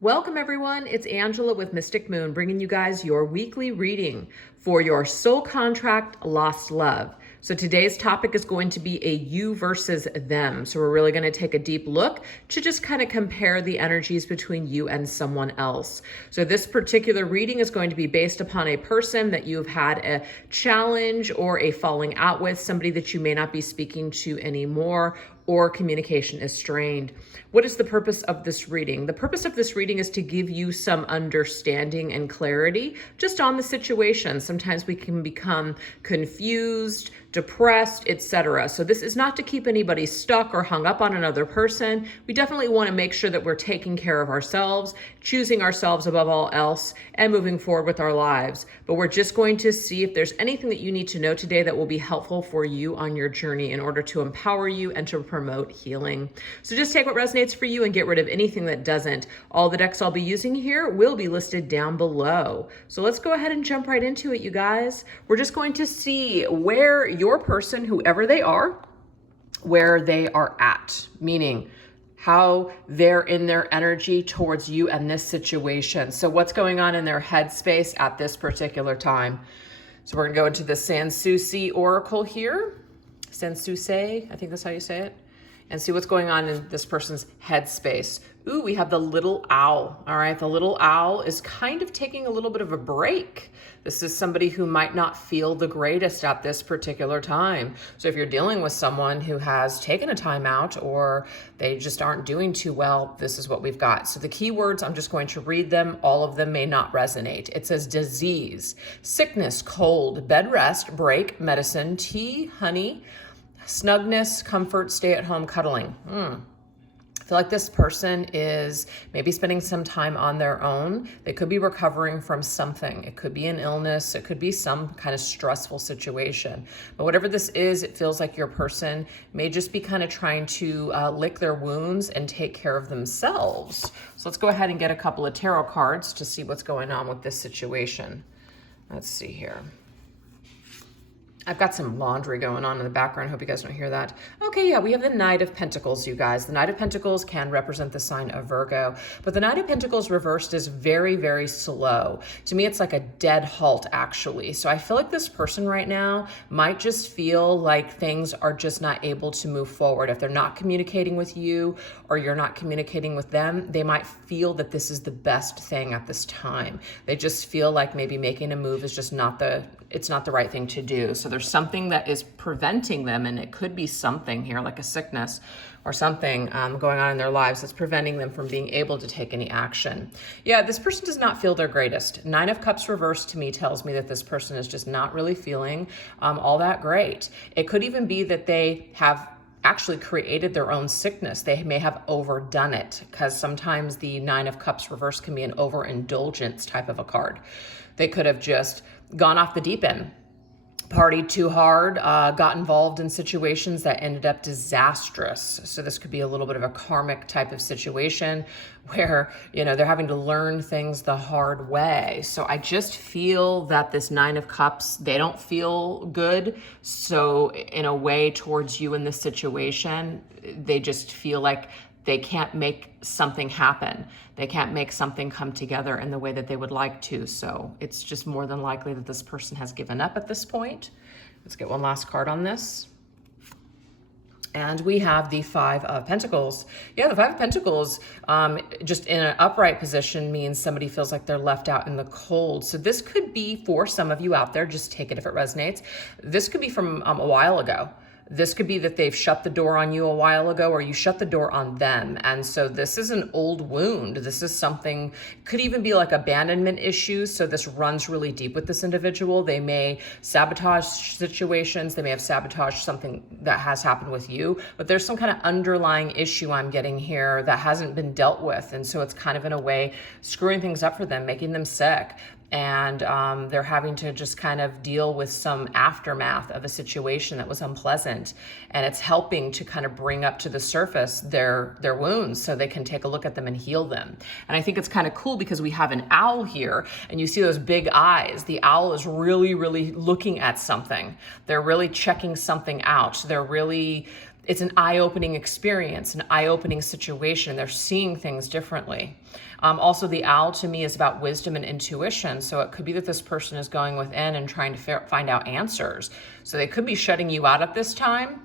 Welcome everyone, it's Angela with Mystic Moon bringing you guys your weekly reading for your soul contract lost love. So today's topic is going to be a you versus them. So we're really going to take a deep look to just kind of compare the energies between you and someone else. So this particular reading is going to be based upon a person that you've had a challenge or a falling out with, somebody that you may not be speaking to anymore, or communication is strained. What is the purpose of this reading? The purpose of this reading is to give you some understanding and clarity just on the situation. Sometimes we can become confused, depressed, etc. So this is not to keep anybody stuck or hung up on another person. We definitely want to make sure that we're taking care of ourselves, choosing ourselves above all else, and moving forward with our lives. But we're just going to see if there's anything that you need to know today that will be helpful for you on your journey in order to empower you and to promote healing. So just take what resonates for you and get rid of anything that doesn't. All the decks I'll be using here will be listed down below. So let's go ahead and jump right into it, you guys. We're just going to see where your person, whoever they are, where they are at, meaning how they're in their energy towards you and this situation. So what's going on in their headspace at this particular time. So we're gonna go into the Souci oracle here. Souci, I think that's how you say it. And see what's going on in this person's headspace. Ooh, we have the little owl. All right, the little owl is kind of taking a little bit of a break. This is somebody who might not feel the greatest at this particular time. So if you're dealing with someone who has taken a time out or they just aren't doing too well, this is what we've got. So the keywords, I'm just going to read them. All of them may not resonate. It says disease, sickness, cold, bed rest, break, medicine, tea, honey, snugness, comfort, stay-at-home cuddling. I feel like this person is maybe spending some time on their own. They could be recovering from something. It could be an illness. It could be some kind of stressful situation. But whatever this is, it feels like your person may just be kind of trying to lick their wounds and take care of themselves. So let's go ahead and get a couple of tarot cards to see what's going on with this situation. Let's see here. I've got some laundry going on in the background. Hope you guys don't hear that. Okay, yeah, we have the Knight of Pentacles, you guys. The Knight of Pentacles can represent the sign of Virgo, but the Knight of Pentacles reversed is very, very slow. To me, it's like a dead halt, actually. So I feel like this person right now might just feel like things are just not able to move forward. If they're not communicating with you or you're not communicating with them, they might feel that this is the best thing at this time. They just feel like maybe making a move is just not the right thing to do. So there's something that is preventing them, and it could be something here like a sickness or something going on in their lives that's preventing them from being able to take any action. Yeah, this person does not feel their greatest. Nine of Cups reversed to me tells me that this person is just not really feeling all that great. It could even be that they have actually created their own sickness. They may have overdone it, because sometimes the Nine of Cups reverse can be an overindulgence type of a card. They could have just gone off the deep end, partied too hard, got involved in situations that ended up disastrous. So this could be a little bit of a karmic type of situation where, you know, they're having to learn things the hard way. So I just feel that this Nine of Cups, they don't feel good. So in a way towards you in this situation, they just feel like they can't make something happen. They can't make something come together in the way that they would like to. So it's just more than likely that this person has given up at this point. Let's get one last card on this. And we have the Five of Pentacles. Yeah, the Five of Pentacles, just in an upright position, means somebody feels like they're left out in the cold. So this could be, for some of you out there, just take it if it resonates. This could be from a while ago. This could be that they've shut the door on you a while ago, or you shut the door on them. And so this is an old wound. This is something, could even be like abandonment issues. So this runs really deep with this individual. They may sabotage situations. They may have sabotaged something that has happened with you, but there's some kind of underlying issue I'm getting here that hasn't been dealt with. And so it's kind of in a way screwing things up for them, making them sick. And they're having to just kind of deal with some aftermath of a situation that was unpleasant, and it's helping to kind of bring up to the surface their wounds so they can take a look at them and heal them. And I think it's kind of cool because we have an owl here, and you see those big eyes. The owl is really, really looking at something. They're really checking something out. They're really it's an eye-opening experience, an eye-opening situation. They're seeing things differently. Also, the owl to me is about wisdom and intuition. So it could be that this person is going within and trying to find out answers. So they could be shutting you out at this time.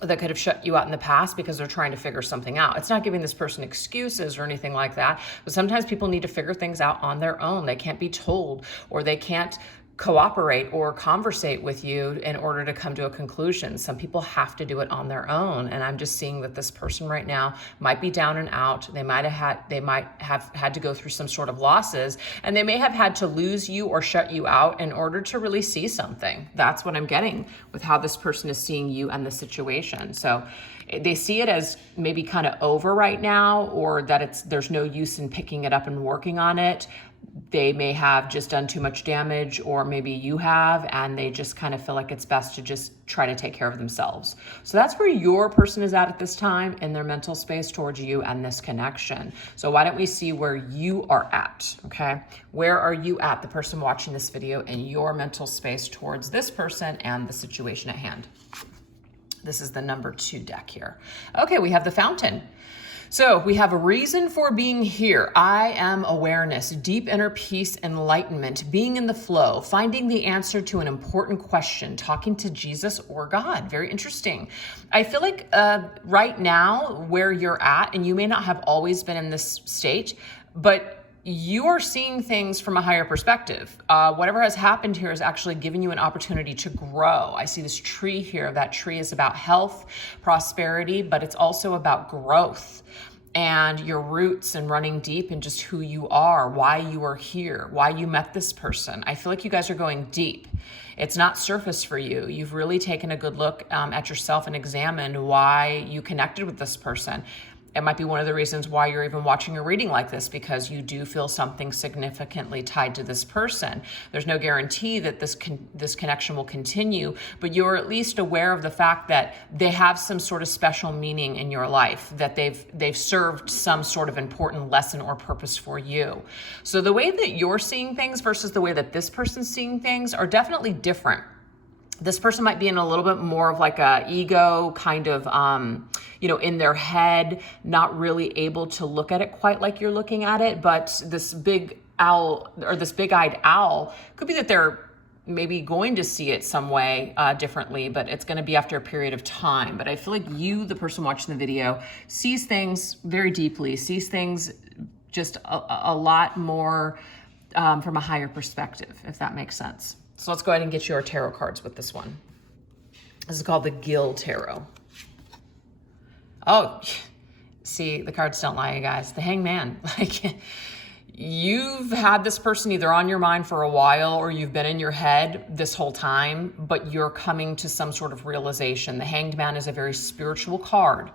That could have shut you out in the past because they're trying to figure something out. It's not giving this person excuses or anything like that, but sometimes people need to figure things out on their own. They can't be told, or they can't cooperate or conversate with you in order to come to a conclusion. Some people have to do it on their own. And I'm just seeing that this person right now might be down and out. They might have had to go through some sort of losses, and they may have had to lose you or shut you out in order to really see something. That's what I'm getting with how this person is seeing you and the situation. So they see it as maybe kind of over right now, or that there's no use in picking it up and working on it. They may have just done too much damage, or maybe you have, and they just kind of feel like it's best to just try to take care of themselves. So that's where your person is at this time in their mental space towards you and this connection. So why don't we see where you are at, okay? Where are you at, the person watching this video, in your mental space towards this person and the situation at hand? This is the number 2 deck here. Okay, we have the Fountain. So we have a reason for being here. I am awareness, deep inner peace, enlightenment, being in the flow, finding the answer to an important question, talking to Jesus or God. Very interesting. I feel like right now where you're at, and you may not have always been in this state, but you are seeing things from a higher perspective. Whatever has happened here is actually giving you an opportunity to grow. I see this tree here. That tree is about health, prosperity, but it's also about growth and your roots and running deep in just who you are, why you are here, why you met this person. I feel like you guys are going deep. It's not surface for you. You've really taken a good look at yourself and examined why you connected with this person. It might be one of the reasons why you're even watching a reading like this, because you do feel something significantly tied to this person. There's no guarantee that this connection will continue, but you're at least aware of the fact that they have some sort of special meaning in your life, that they've served some sort of important lesson or purpose for you. So the way that you're seeing things versus the way that this person's seeing things are definitely different. This person might be in a little bit more of like a ego kind of, in their head, not really able to look at it quite like you're looking at it. But this big owl, or this big-eyed owl, could be that they're maybe going to see it some way differently, but it's going to be after a period of time. But I feel like you, the person watching the video, sees things very deeply, sees things just a lot more from a higher perspective, if that makes sense. So let's go ahead and get your tarot cards with this one. This is called the Gill Tarot. Oh, see, the cards don't lie, you guys. The Hangman. Like, you've had this person either on your mind for a while, or you've been in your head this whole time, but you're coming to some sort of realization. The Hanged Man is a very spiritual card.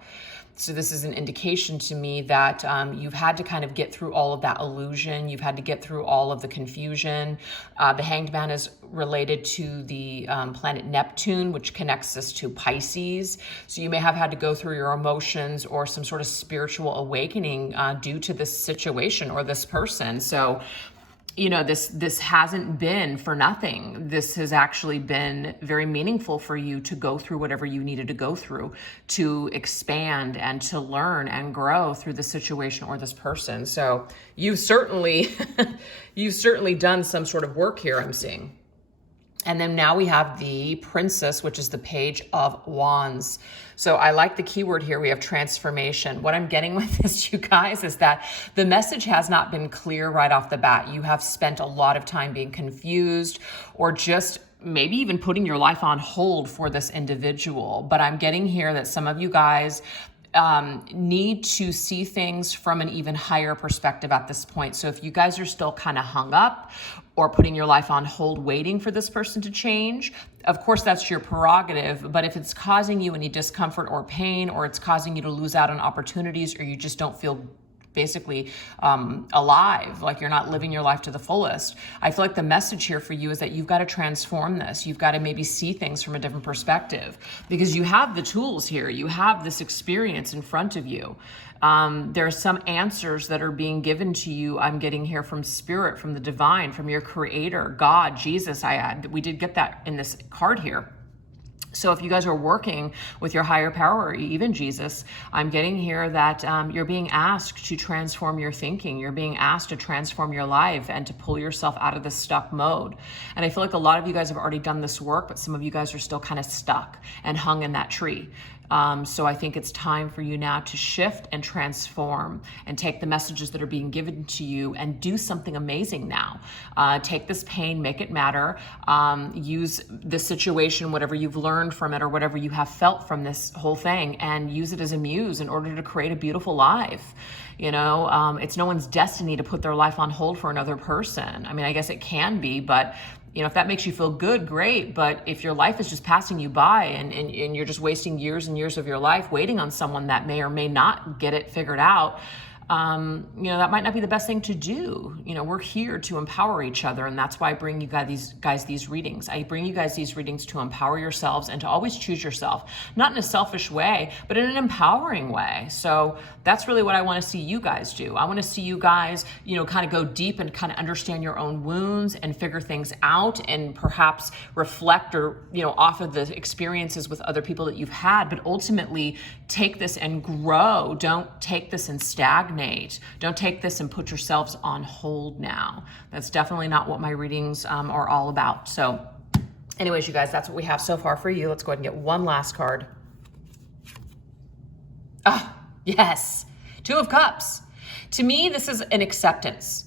So this is an indication to me that you've had to kind of get through all of that illusion. You've had to get through all of the confusion. The Hanged Man is related to the planet Neptune, which connects us to Pisces. So you may have had to go through your emotions or some sort of spiritual awakening due to this situation or this person. So this hasn't been for nothing. This has actually been very meaningful for you to go through whatever you needed to go through to expand and to learn and grow through the situation or this person. So you've certainly done some sort of work here, I'm seeing. And then now we have the Princess, which is the Page of Wands. So I like the keyword here. We have transformation. What I'm getting with this, you guys, is that the message has not been clear right off the bat. You have spent a lot of time being confused, or just maybe even putting your life on hold for this individual. But I'm getting here that some of you guys need to see things from an even higher perspective at this point. So if you guys are still kind of hung up or putting your life on hold waiting for this person to change, of course that's your prerogative. But if it's causing you any discomfort or pain, or it's causing you to lose out on opportunities, or you just don't feel basically alive, like you're not living your life to the fullest, I feel like the message here for you is that you've got to transform this. You've got to maybe see things from a different perspective, because you have the tools here. You have this experience in front of you. There are some answers that are being given to you. I'm getting here from spirit, from the divine, from your creator, God, Jesus. We did get that in this card here. So if you guys are working with your higher power or even Jesus, I'm getting here that you're being asked to transform your thinking. You're being asked to transform your life and to pull yourself out of this stuck mode. And I feel like a lot of you guys have already done this work, but some of you guys are still kind of stuck and hung in that tree. So I think it's time for you now to shift and transform and take the messages that are being given to you and do something amazing now. Take this pain, make it matter. Use the situation, whatever you've learned from it or whatever you have felt from this whole thing, and use it as a muse in order to create a beautiful life. You know, it's no one's destiny to put their life on hold for another person. I mean, I guess it can be, but you know, if that makes you feel good, great. But if your life is just passing you by and you're just wasting years and years of your life waiting on someone that may or may not get it figured out, you know, that might not be the best thing to do. You know, we're here to empower each other, and that's why I bring you guys these readings. I bring you guys these readings to empower yourselves and to always choose yourself, not in a selfish way, but in an empowering way. So that's really what I want to see you guys do. I want to see you guys, you know, kind of go deep and kind of understand your own wounds and figure things out and perhaps reflect or, you know, off of the experiences with other people that you've had, but ultimately take this and grow. Don't take this and stagnate. Don't take this and put yourselves on hold now. That's definitely not what my readings are all about. So anyways, you guys, that's what we have so far for you. Let's go ahead and get one last card. Ah, yes. Two of Cups. To me, this is an acceptance.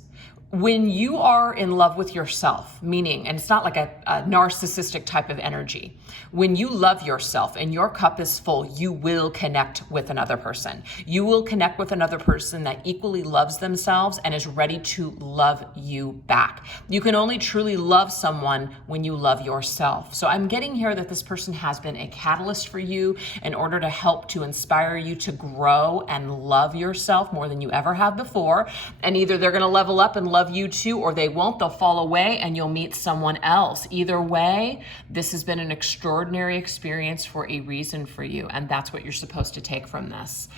When you are in love with yourself, meaning, and it's not like a narcissistic type of energy, when you love yourself and your cup is full, you will connect with another person. You will connect with another person that equally loves themselves and is ready to love you back. You can only truly love someone when you love yourself. So I'm getting here that this person has been a catalyst for you in order to help to inspire you to grow and love yourself more than you ever have before. And either they're going to level up and love you too, or they won't. They'll fall away and you'll meet someone else. Either way, this has been an extraordinary experience for a reason for you, and that's what you're supposed to take from this.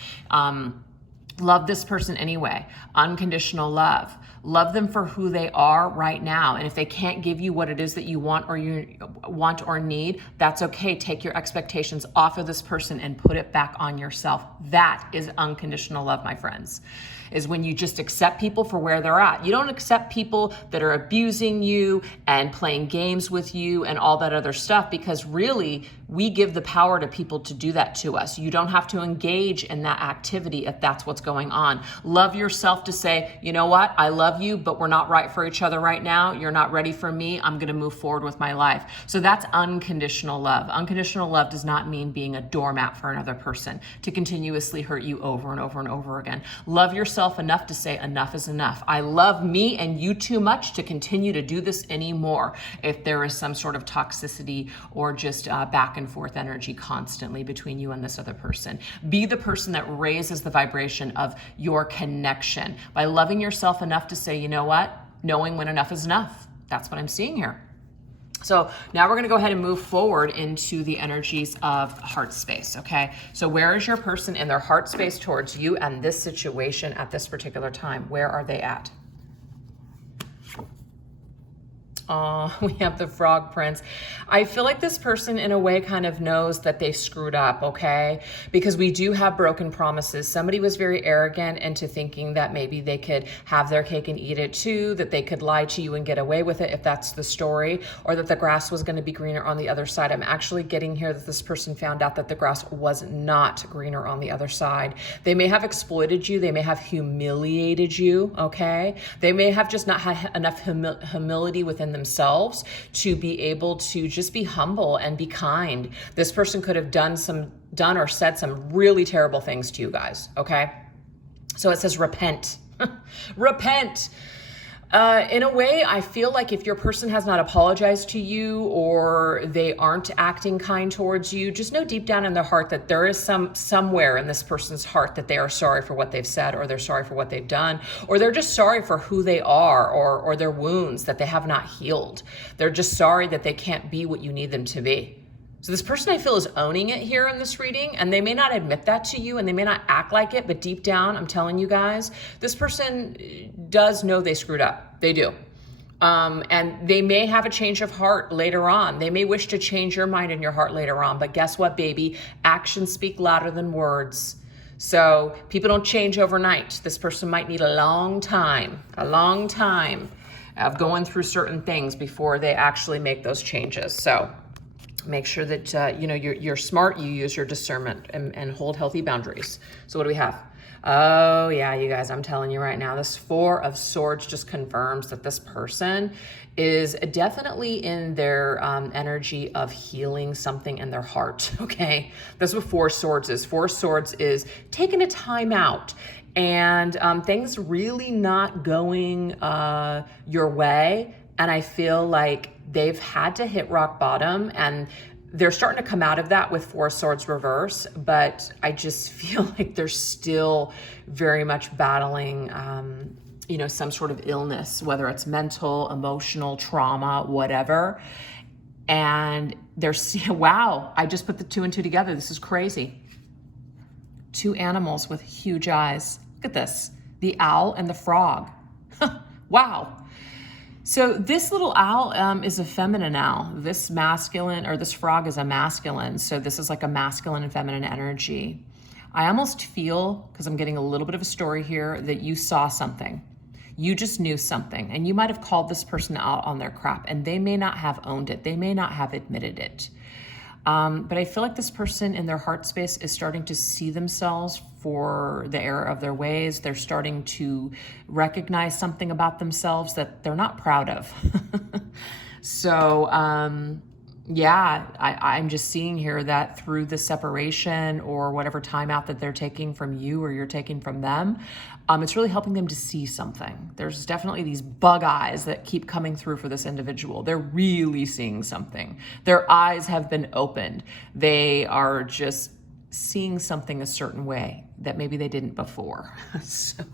Love this person anyway. Unconditional love. Love them for who they are right now. And if they can't give you what it is that you want or need, that's okay. Take your expectations off of this person and put it back on yourself. That is unconditional love, my friends, is when you just accept people for where they're at. You don't accept people that are abusing you and playing games with you and all that other stuff, because really we give the power to people to do that to us. You don't have to engage in that activity if that's what's going on. Love yourself to say, you know what, I love you, but we're not right for each other right now. You're not ready for me. I'm going to move forward with my life. So that's unconditional love. Unconditional love does not mean being a doormat for another person to continuously hurt you over and over and over again. Love yourself enough to say enough is enough. I love me and you too much to continue to do this anymore. If there is some sort of toxicity or just back and forth energy constantly between you and this other person. Be the person that raises the vibration of your connection by loving yourself enough to say, you know what, knowing when enough is enough. That's what I'm seeing here. So now we're going to go ahead and move forward into the energies of heart space, okay? So where is your person in their heart space towards you and this situation at this particular time? Where are they at? Oh, we have the Frog Prince. I feel like this person in a way kind of knows that they screwed up, okay? Because we do have broken promises. Somebody was very arrogant into thinking that maybe they could have their cake and eat it too, that they could lie to you and get away with it if that's the story, or that the grass was going to be greener on the other side. I'm actually getting here that this person found out that the grass was not greener on the other side. They may have exploited you. They may have humiliated you, okay? They may have just not had enough humility within themselves to be able to just be humble and be kind. This person could have done or said some really terrible things to you guys, okay? So it says repent. Repent. In a way, I feel like if your person has not apologized to you or they aren't acting kind towards you, just know deep down in their heart that there is somewhere in this person's heart that they are sorry for what they've said, or they're sorry for what they've done, or they're just sorry for who they are, or their wounds that they have not healed. They're just sorry that they can't be what you need them to be. So this person I feel is owning it here in this reading, and they may not admit that to you and they may not act like it, but deep down, I'm telling you guys, this person does know they screwed up. They do. And they may have a change of heart later on. They may wish to change your mind and your heart later on. But guess what, baby? Actions speak louder than words. So people don't change overnight. This person might need a long time of going through certain things before they actually make those changes. So make sure that you're smart, you use your discernment and hold healthy boundaries. So what do we have? Oh yeah, you guys, I'm telling you right now, this Four of Swords just confirms that this person is definitely in their energy of healing something in their heart, okay? That's what Four of Swords is. Four of Swords is taking a time out and things really not going your way. And I feel like they've had to hit rock bottom, and they're starting to come out of that with Four of Swords reverse, but I just feel like they're still very much battling, some sort of illness, whether it's mental, emotional, trauma, whatever. And wow, I just put the 2 and 2 together. This is crazy. 2 animals with huge eyes. Look at this, the owl and the frog. Wow. So this little owl is a feminine owl. This frog is a masculine. So this is like a masculine and feminine energy. I almost feel, because I'm getting a little bit of a story here, that you saw something. You just knew something, and you might have called this person out on their crap, and they may not have owned it. They may not have admitted it. But I feel like this person in their heart space is starting to see themselves for the error of their ways. They're starting to recognize something about themselves that they're not proud of. So, I'm just seeing here that through the separation or whatever time out that they're taking from you or you're taking from them, it's really helping them to see something. There's definitely these bug eyes that keep coming through for this individual. They're really seeing something. Their eyes have been opened. They are just seeing something a certain way that maybe they didn't before. So,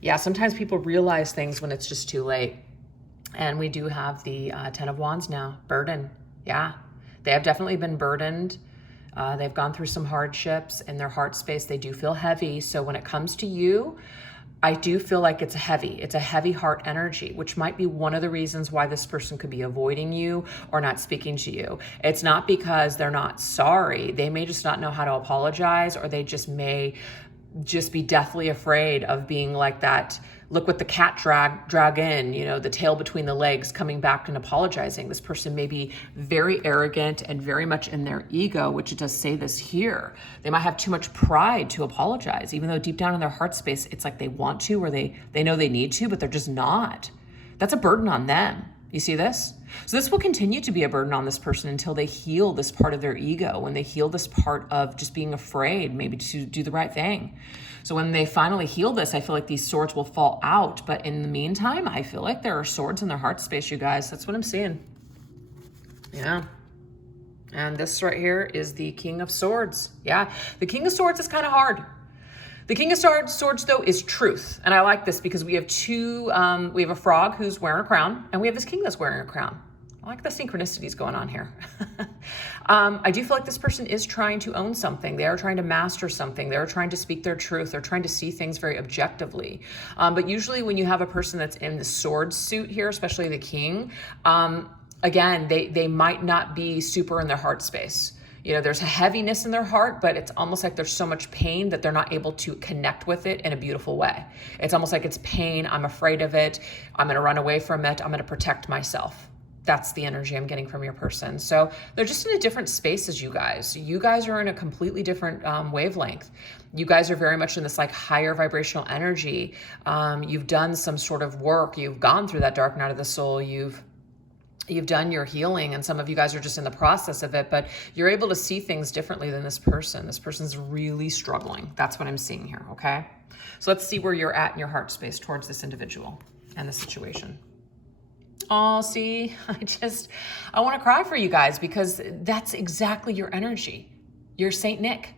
yeah, sometimes people realize things when it's just too late. And we do have the 10 of Wands now, burden. Yeah, they have definitely been burdened. They've gone through some hardships in their heart space. They do feel heavy. So when it comes to you, I do feel like it's a heavy heart energy, which might be one of the reasons why this person could be avoiding you or not speaking to you. It's not because they're not sorry. They may just not know how to apologize, or they just may just be deathly afraid of being like that. Look what the cat drag in, the tail between the legs, coming back and apologizing. This person may be very arrogant and very much in their ego, which it does say this here. They might have too much pride to apologize, even though deep down in their heart space, it's like they want to, or they know they need to, but they're just not. That's a burden on them. You see this? So this will continue to be a burden on this person until they heal this part of their ego, when they heal this part of just being afraid, maybe to do the right thing. So when they finally heal this, I feel like these swords will fall out. But in the meantime, I feel like there are swords in their heart space, you guys. That's what I'm seeing. Yeah. And this right here is the King of Swords. Yeah. The King of Swords is kind of hard. The King of Swords, though, is truth. And I like this because we have we have a frog who's wearing a crown, and we have this king that's wearing a crown. I like the synchronicities going on here. I do feel like this person is trying to own something. They are trying to master something. They're trying to speak their truth. They're trying to see things very objectively. But usually when you have a person that's in the sword suit here, especially the king, again, they might not be super in their heart space. There's a heaviness in their heart, but it's almost like there's so much pain that they're not able to connect with it in a beautiful way. It's almost like it's pain. I'm afraid of it. I'm going to run away from it. I'm going to protect myself. That's the energy I'm getting from your person. So they're just in a different space as you guys. You guys are in a completely different wavelength. You guys are very much in this like higher vibrational energy. You've done some sort of work. You've gone through that dark night of the soul. You've done your healing, and some of you guys are just in the process of it, but you're able to see things differently than this person. This person's really struggling. That's what I'm seeing here, okay? So let's see where you're at in your heart space towards this individual and the situation. Oh, see, I want to cry for you guys because that's exactly your energy. You're Saint Nick.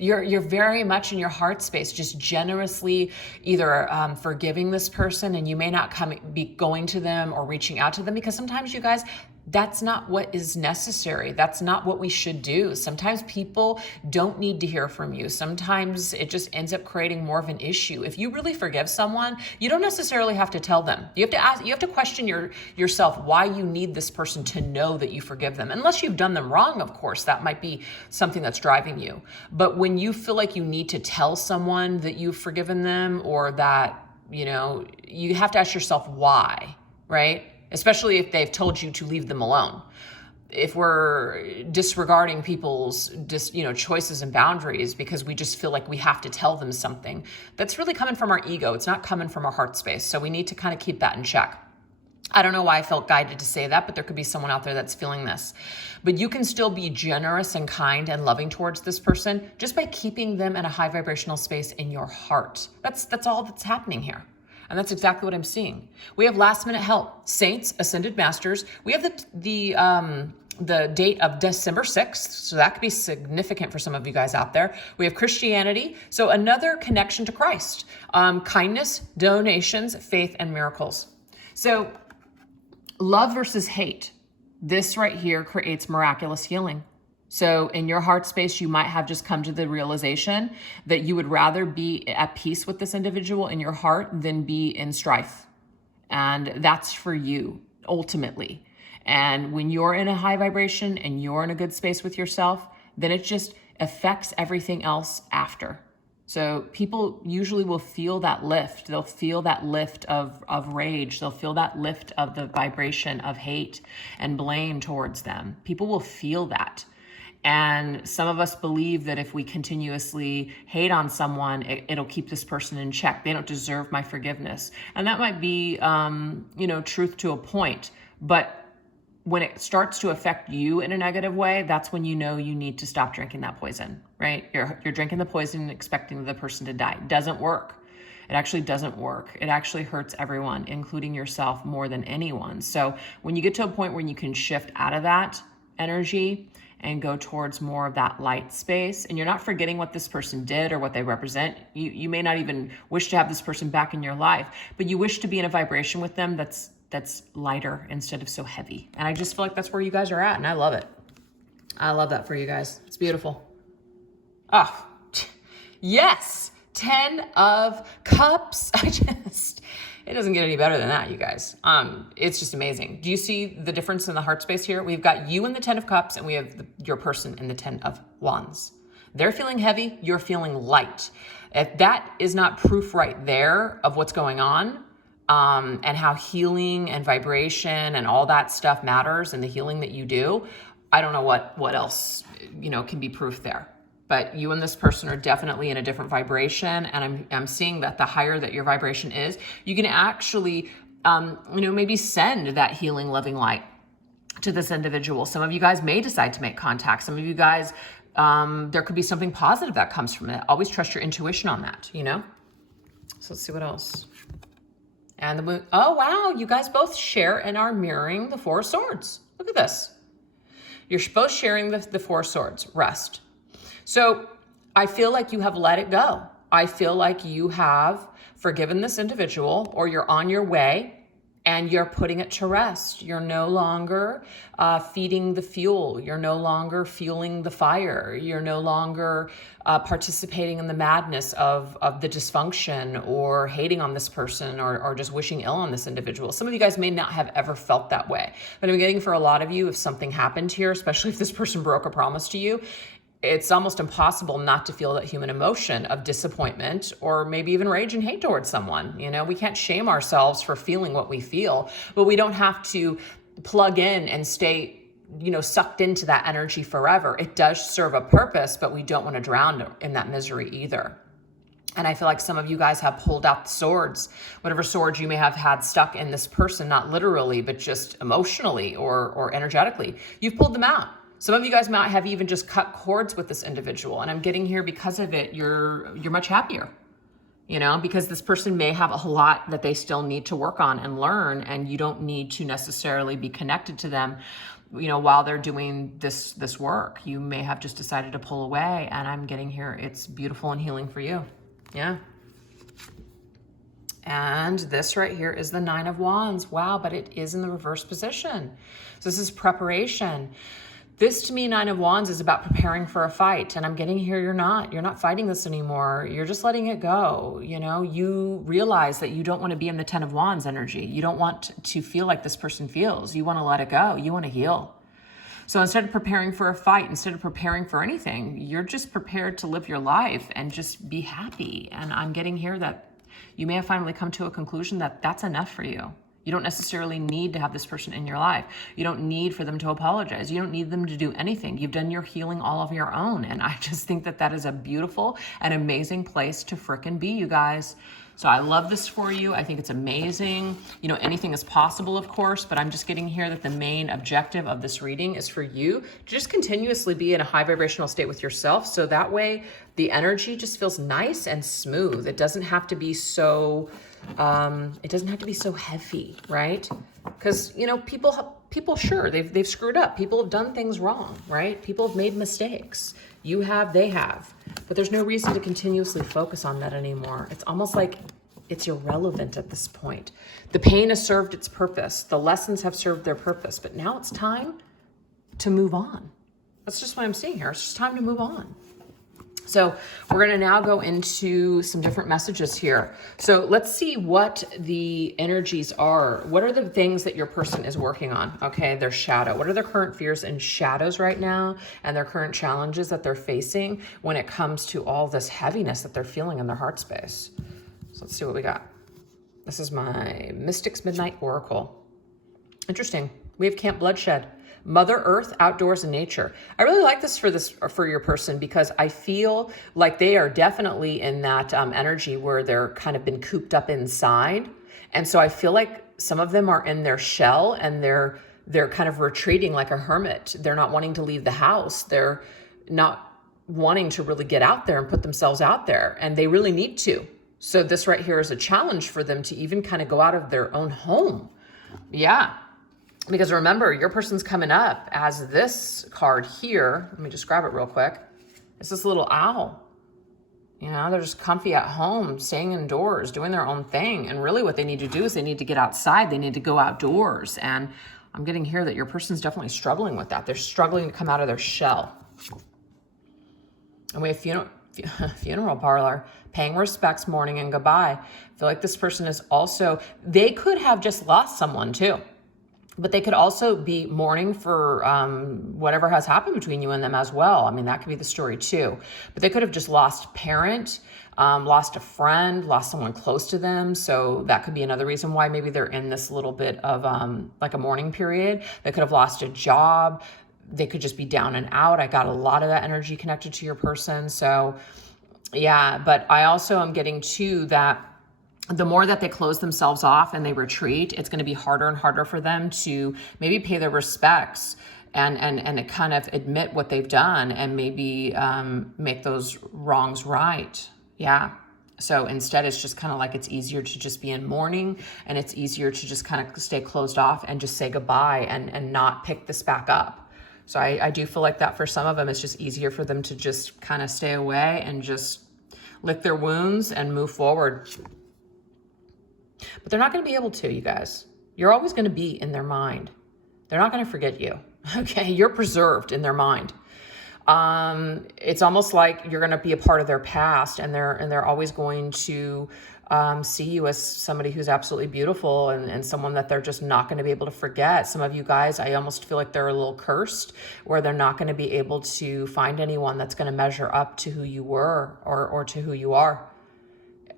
You're very much in your heart space, just generously either forgiving this person, and you may not be going to them or reaching out to them, because sometimes you guys, That's not what is necessary. That's not what we should do. Sometimes people don't need to hear from you. Sometimes it just ends up creating more of an issue. If you really forgive someone, you don't necessarily have to tell them. You have to question yourself why you need this person to know that you forgive them. Unless you've done them wrong, of course, that might be something that's driving you. But when you feel like you need to tell someone that you've forgiven them, or that, you have to ask yourself why, right? Especially if they've told you to leave them alone. If we're disregarding people's choices and boundaries because we just feel like we have to tell them something, that's really coming from our ego. It's not coming from our heart space. So we need to kind of keep that in check. I don't know why I felt guided to say that, but there could be someone out there that's feeling this. But you can still be generous and kind and loving towards this person just by keeping them in a high vibrational space in your heart. That's all that's happening here. And that's exactly what I'm seeing. We have last minute help, saints, ascended masters. We have the date of December 6th. So that could be significant for some of you guys out there. We have Christianity. So another connection to Christ, kindness, donations, faith, and miracles. So love versus hate. This right here creates miraculous healing. So in your heart space, you might have just come to the realization that you would rather be at peace with this individual in your heart than be in strife. And that's for you, ultimately. And when you're in a high vibration and you're in a good space with yourself, then it just affects everything else after. So people usually will feel that lift. They'll feel that lift of rage. They'll feel that lift of the vibration of hate and blame towards them. People will feel that. And some of us believe that if we continuously hate on someone, it'll keep this person in check. They don't deserve my forgiveness. And that might be, truth to a point. But when it starts to affect you in a negative way, that's when you know you need to stop drinking that poison, right? You're drinking the poison and expecting the person to die. It doesn't work. It actually doesn't work. It actually hurts everyone, including yourself, more than anyone. So when you get to a point where you can shift out of that energy and go towards more of that light space, and you're not forgetting what this person did or what they represent. You may not even wish to have this person back in your life, but you wish to be in a vibration with them that's lighter instead of so heavy. And I just feel like that's where you guys are at, and I love it. I love that for you guys. It's beautiful. Oh, yes. 10 of Cups. It doesn't get any better than that, you guys. It's just amazing. Do you see the difference in the heart space here? We've got you in the 10 of Cups, and we have your person in the 10 of Wands. They're feeling heavy, you're feeling light. If that is not proof right there of what's going on, and how healing and vibration and all that stuff matters and the healing that you do, I don't know what else, can be proof there. But you and this person are definitely in a different vibration. And I'm seeing that the higher that your vibration is, you can actually, maybe send that healing, loving light to this individual. Some of you guys may decide to make contact. Some of you guys, there could be something positive that comes from it. Always trust your intuition on that, So let's see what else. And the moon. Oh, wow. You guys both share and are mirroring the Four of Swords. Look at this. You're both sharing the Four of Swords. Rest. So I feel like you have let it go. I feel like you have forgiven this individual, or you're on your way and you're putting it to rest. You're no longer feeding the fuel. You're no longer fueling the fire. You're no longer participating in the madness of the dysfunction, or hating on this person, or just wishing ill on this individual. Some of you guys may not have ever felt that way, but I'm getting for a lot of you, if something happened here, especially if this person broke a promise to you, it's almost impossible not to feel that human emotion of disappointment, or maybe even rage and hate towards someone. We can't shame ourselves for feeling what we feel, but we don't have to plug in and stay, sucked into that energy forever. It does serve a purpose, but we don't want to drown in that misery either. And I feel like some of you guys have pulled out the swords, whatever swords you may have had stuck in this person, not literally, but just emotionally or energetically. You've pulled them out. Some of you guys might have even just cut cords with this individual, and I'm getting here because of it. You're much happier, because this person may have a lot that they still need to work on and learn, and you don't need to necessarily be connected to them, while they're doing this work. You may have just decided to pull away, and I'm getting here. It's beautiful and healing for you. Yeah. And this right here is the Nine of Wands. Wow, but it is in the reverse position. So this is preparation. This to me, Nine of Wands, is about preparing for a fight. And I'm getting here, you're not fighting this anymore. You're just letting it go. You know, you realize that you don't want to be in the Ten of Wands energy. You don't want to feel like this person feels. You want to let it go. You want to heal. So instead of preparing for a fight, instead of preparing for anything, you're just prepared to live your life and just be happy. And I'm getting here that you may have finally come to a conclusion that that's enough for you. You don't necessarily need to have this person in your life. You don't need for them to apologize. You don't need them to do anything. You've done your healing all of your own. And I just think that that is a beautiful and amazing place to frickin' be, you guys. So I love this for you. I think it's amazing. You know, anything is possible, of course, but I'm just getting here that the main objective of this reading is for you to just continuously be in a high vibrational state with yourself. So that way the energy just feels nice and smooth. It doesn't have to be so, heavy, right? Because, you know, people sure, they've screwed up. People have done things wrong, right? People have made mistakes. You have, they have. But there's no reason to continuously focus on that anymore. It's almost like it's irrelevant at this point. The pain has served its purpose. The lessons have served their purpose. But now it's time to move on. That's just what I'm seeing here. It's just time to move on. So we're going to now go into some different messages here. So let's see what the energies are. What are the things that your person is working on? Okay, their shadow. What are their current fears and shadows right now, and their current challenges that they're facing when it comes to all this heaviness that they're feeling in their heart space? So let's see what we got. This is my Mystics Midnight Oracle. Interesting. We have Camp Bloodshed. Mother Earth, outdoors, and nature. I really like this for your person because I feel like they are definitely in that energy where they're kind of been cooped up inside. And so I feel like some of them are in their shell and they're kind of retreating like a hermit. They're not wanting to leave the house. They're not wanting to really get out there and put themselves out there. And they really need to. So this right here is a challenge for them to even kind of go out of their own home. Yeah. Because remember, your person's coming up as this card here. Let me just grab it real quick. It's this little owl. You know, they're just comfy at home, staying indoors, doing their own thing. And really what they need to do is they need to get outside. They need to go outdoors. And I'm getting here that your person's definitely struggling with that. They're struggling to come out of their shell. And we have funeral parlor, paying respects, mourning, and goodbye. I feel like this person is also, they could have just lost someone too. But they could also be mourning for whatever has happened between you and them as well. I mean, that could be the story too. But they could have just lost a parent, lost a friend, lost someone close to them. So that could be another reason why maybe they're in this little bit of like a mourning period. They could have lost a job. They could just be down and out. I got a lot of that energy connected to your person. So yeah, but I also am getting too that the more that they close themselves off and they retreat, it's going to be harder and harder for them to maybe pay their respects and kind of admit what they've done and maybe make those wrongs right. Yeah. So instead, it's just kind of like it's easier to just be in mourning, and it's easier to just kind of stay closed off and just say goodbye and not pick this back up. So I do feel like that for some of them, it's just easier for them to just kind of stay away and just lick their wounds and move forward. But they're not going to be able to, you guys. You're always going to be in their mind. They're not going to forget you. Okay, you're preserved in their mind. It's almost like you're going to be a part of their past, and they're always going to see you as somebody who's absolutely beautiful and someone that they're just not going to be able to forget. Some of you guys, I almost feel like they're a little cursed, where they're not going to be able to find anyone that's going to measure up to who you were or to who you are.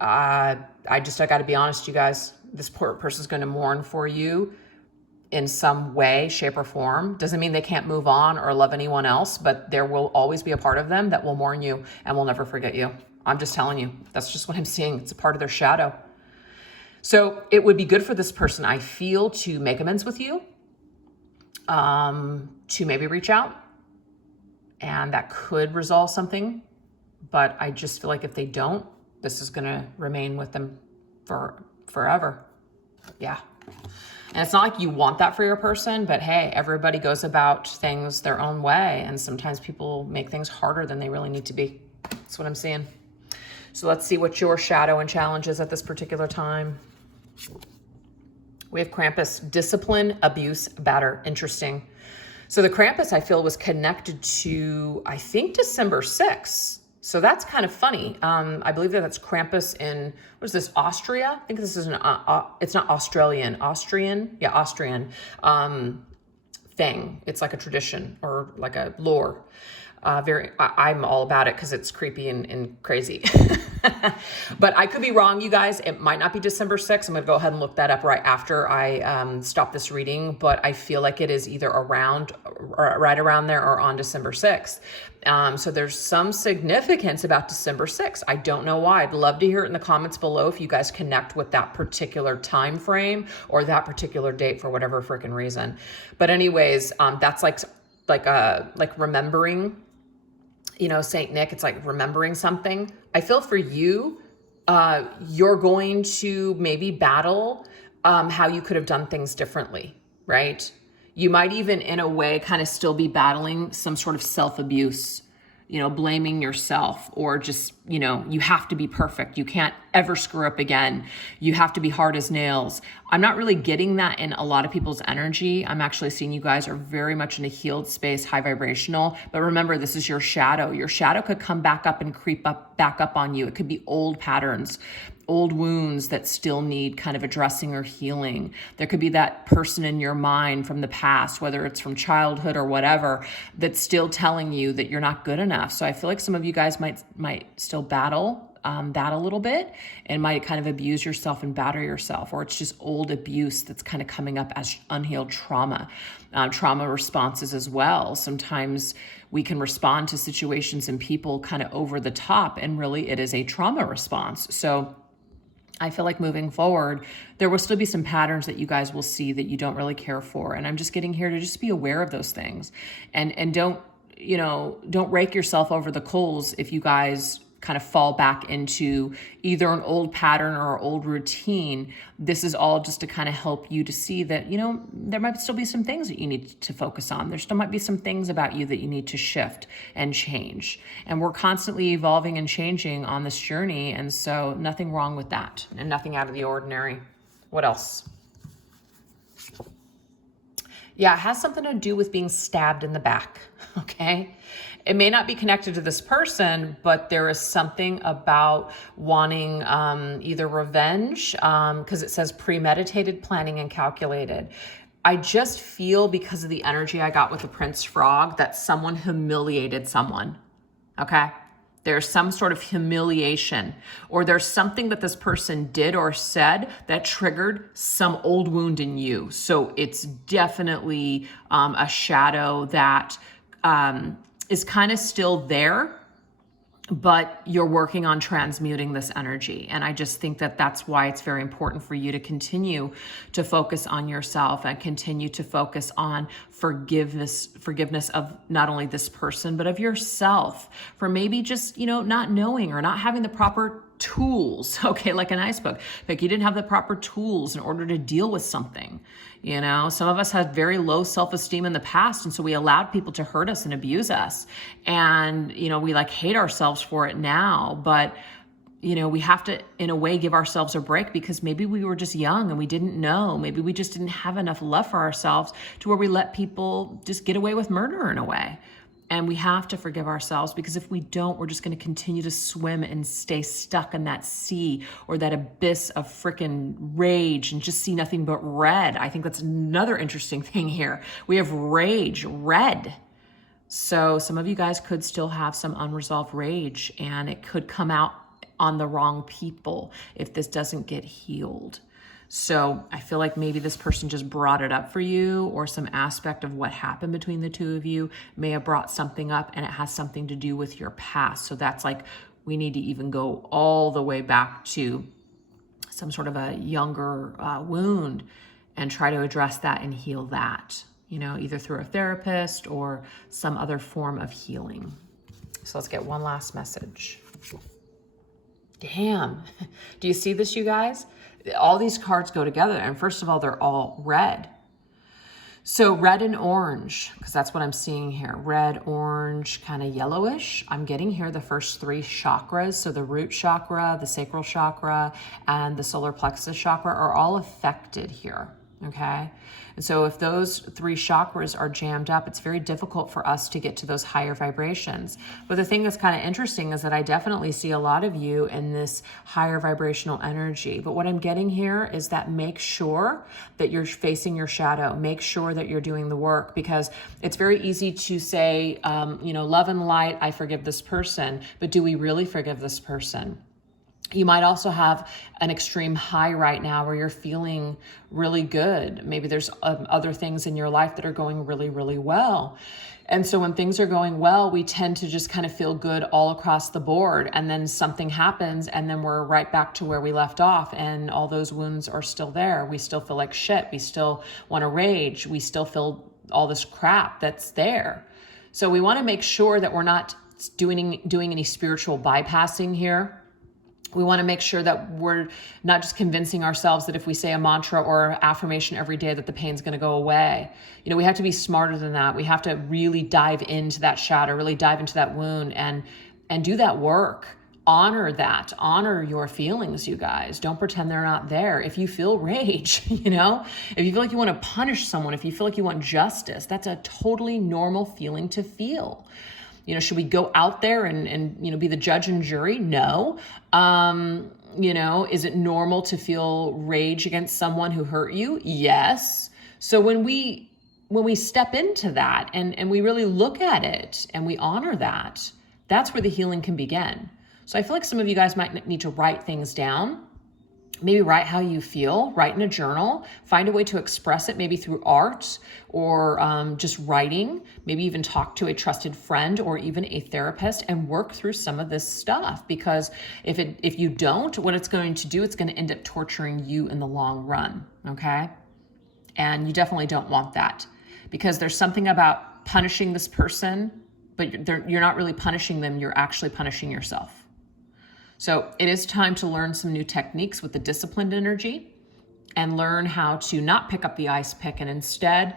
I got to be honest, you guys, this poor person's going to mourn for you in some way, shape, or form. Doesn't mean they can't move on or love anyone else, but there will always be a part of them that will mourn you and will never forget you. I'm just telling you, that's just what I'm seeing. It's a part of their shadow. So it would be good for this person, I feel, to make amends with you, to maybe reach out, and that could resolve something. But I just feel like if they don't, this is going to remain with them for forever. Yeah. And it's not like you want that for your person, but hey, everybody goes about things their own way. And sometimes people make things harder than they really need to be. That's what I'm seeing. So let's see what your shadow and challenge is at this particular time. We have Krampus, discipline, abuse, batter. Interesting. So the Krampus, I feel, was connected to, I think, December 6th. So that's kind of funny. I believe that that's Krampus in, what is this, Austria? I think this is it's not Australian, Austrian? Yeah, Austrian thing. It's like a tradition or like a lore. I'm all about it because it's creepy and crazy. But I could be wrong, you guys. It might not be December 6th. I'm going to go ahead and look that up right after I stop this reading. But I feel like it is either around, or right around there, or on December 6th. So there's some significance about December 6th. I don't know why. I'd love to hear it in the comments below if you guys connect with that particular time frame or that particular date for whatever freaking reason. But anyways, that's like remembering, you know, Saint Nick, it's like remembering something. I feel for you, you're going to maybe battle how you could have done things differently, right? You might even, in a way, kind of still be battling some sort of self-abuse, you know, blaming yourself, or just, you know, you have to be perfect. You can't ever screw up again. You have to be hard as nails. I'm not really getting that in a lot of people's energy. I'm actually seeing you guys are very much in a healed space, high vibrational. But remember, this is your shadow. Your shadow could come back up and creep up, back up on you. It could be old patterns, old wounds that still need kind of addressing or healing. There could be that person in your mind from the past, whether it's from childhood or whatever, that's still telling you that you're not good enough. So I feel like some of you guys might still battle that a little bit, and might kind of abuse yourself and batter yourself, or it's just old abuse that's kind of coming up as unhealed trauma. Trauma responses as well. Sometimes we can respond to situations and people kind of over the top, and really it is a trauma response. So I feel like moving forward, there will still be some patterns that you guys will see that you don't really care for. And I'm just getting here to just be aware of those things, and don't rake yourself over the coals if you guys kind of fall back into either an old pattern or old routine. This is all just to kind of help you to see that, you know, there might still be some things that you need to focus on. There still might be some things about you that you need to shift and change. And we're constantly evolving and changing on this journey. And so nothing wrong with that, and nothing out of the ordinary. What else? Yeah, it has something to do with being stabbed in the back, okay? It may not be connected to this person, but there is something about wanting either revenge, because it says premeditated, planning, and calculated. I just feel, because of the energy I got with the Prince Frog, that someone humiliated someone, okay? There's some sort of humiliation, or there's something that this person did or said that triggered some old wound in you. So it's definitely a shadow that is kind of still there, but you're working on transmuting this energy. And I just think that that's why it's very important for you to continue to focus on yourself and continue to focus on forgiveness of not only this person, but of yourself for maybe just, you know, not knowing or not having the proper tools. Okay. Like an ice book, like you didn't have the proper tools in order to deal with something. You know, some of us had very low self-esteem in the past. And so we allowed people to hurt us and abuse us. And, you know, we like hate ourselves for it now, but you know, we have to, in a way, give ourselves a break, because maybe we were just young and we didn't know. Maybe we just didn't have enough love for ourselves to where we let people just get away with murder in a way. And we have to forgive ourselves, because if we don't, we're just going to continue to swim and stay stuck in that sea or that abyss of freaking rage and just see nothing but red. I think that's another interesting thing here. We have rage, red. So some of you guys could still have some unresolved rage, and it could come out on the wrong people if this doesn't get healed. So I feel like maybe this person just brought it up for you, or some aspect of what happened between the two of you may have brought something up, and it has something to do with your past. So that's like, we need to even go all the way back to some sort of a younger wound and try to address that and heal that, you know, either through a therapist or some other form of healing. So let's get one last message. Damn. Do you see this, you guys? All these cards go together. And first of all, they're all red. So red and orange, because that's what I'm seeing here. Red, orange, kind of yellowish. I'm getting here the first 3 chakras. So the root chakra, the sacral chakra, and the solar plexus chakra are all affected here, okay? And so if those 3 chakras are jammed up, it's very difficult for us to get to those higher vibrations. But the thing that's kind of interesting is that I definitely see a lot of you in this higher vibrational energy. But what I'm getting here is that make sure that you're facing your shadow. Make sure that you're doing the work, because it's very easy to say, love and light, I forgive this person. But do we really forgive this person? You might also have an extreme high right now where you're feeling really good. Maybe there's other things in your life that are going really, really well. And so when things are going well, we tend to just kind of feel good all across the board. And then something happens and then we're right back to where we left off. And all those wounds are still there. We still feel like shit. We still want to rage. We still feel all this crap that's there. So we want to make sure that we're not doing any spiritual bypassing here. We want to make sure that we're not just convincing ourselves that if we say a mantra or affirmation every day that the pain's going to go away. We have to be smarter than that. We have to really dive into that shadow, really dive into that wound and do that work. Honor that. Honor your feelings, you guys. Don't pretend they're not there. If you feel rage, if you feel like you want to punish someone, if you feel like you want justice, that's a totally normal feeling to feel. Should we go out there and be the judge and jury? No. Is it normal to feel rage against someone who hurt you? Yes. So when we step into that and we really look at it and we honor that, that's where the healing can begin. So I feel like some of you guys might need to write things down. Maybe write how you feel, write in a journal, find a way to express it, maybe through art or just writing, maybe even talk to a trusted friend or even a therapist and work through some of this stuff. Because if you don't, what it's going to do, it's going to end up torturing you in the long run, okay? And you definitely don't want that, because there's something about punishing this person, but you're not really punishing them, you're actually punishing yourself. So it is time to learn some new techniques with the disciplined energy and learn how to not pick up the ice pick. And instead,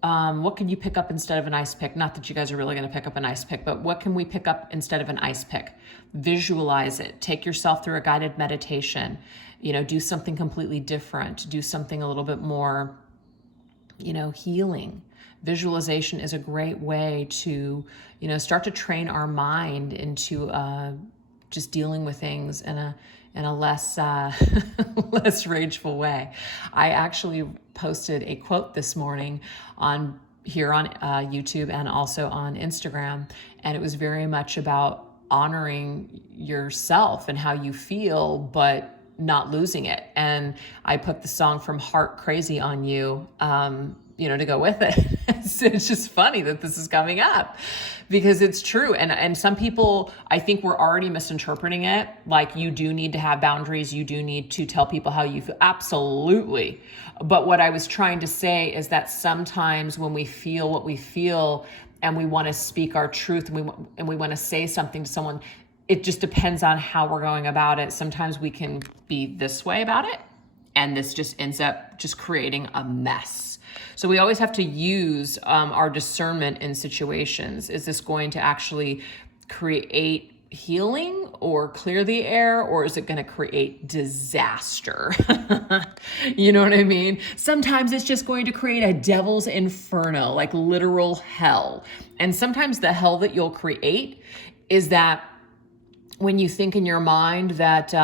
what can you pick up instead of an ice pick? Not that you guys are really going to pick up an ice pick, but what can we pick up instead of an ice pick? Visualize it. Take yourself through a guided meditation. Do something completely different. Do something a little bit more, healing. Visualization is a great way to, start to train our mind into just dealing with things in a less less rageful way. I actually posted a quote this morning on YouTube and also on Instagram, and it was very much about honoring yourself and how you feel, but not losing it. And I put the song from Heart Crazy on You, to go with it. It's just funny that this is coming up because it's true. And some people, I think we're already misinterpreting it. Like, you do need to have boundaries. You do need to tell people how you feel. Absolutely. But what I was trying to say is that sometimes when we feel what we feel and we want to speak our truth and we want to say something to someone, it just depends on how we're going about it. Sometimes we can be this way about it, and this just ends up just creating a mess. So we always have to use our discernment in situations. Is this going to actually create healing or clear the air, or is it going to create disaster? You know what I mean? Sometimes it's just going to create a devil's inferno, like literal hell. And sometimes the hell that you'll create is that when you think in your mind that,